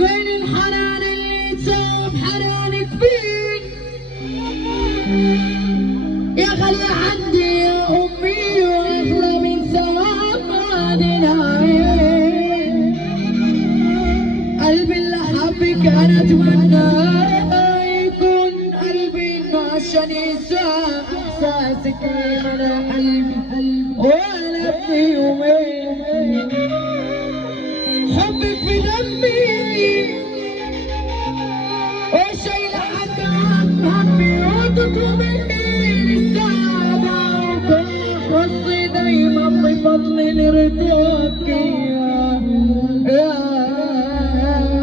فين الحنان اللي تساوي بحنانك فين؟ يا غالية عندي يا أمي وأغلى من سواد العين. قلبي اللي حبك أنا أتمنى يكون قلبي إنه عشان يساعد إحساسك أنا قلبي وأنا ابني يومين. حبك في دمي وشايلة حتى همي وتطلبي السعادة وصي دايما بفضل رضاك يا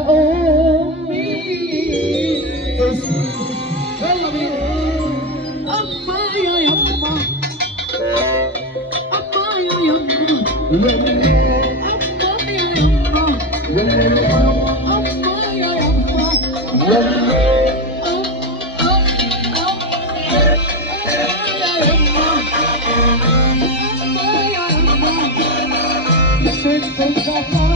أمي. يلا بينا. أما يا يما أما يا يما أما يا يما أما يا يما Simple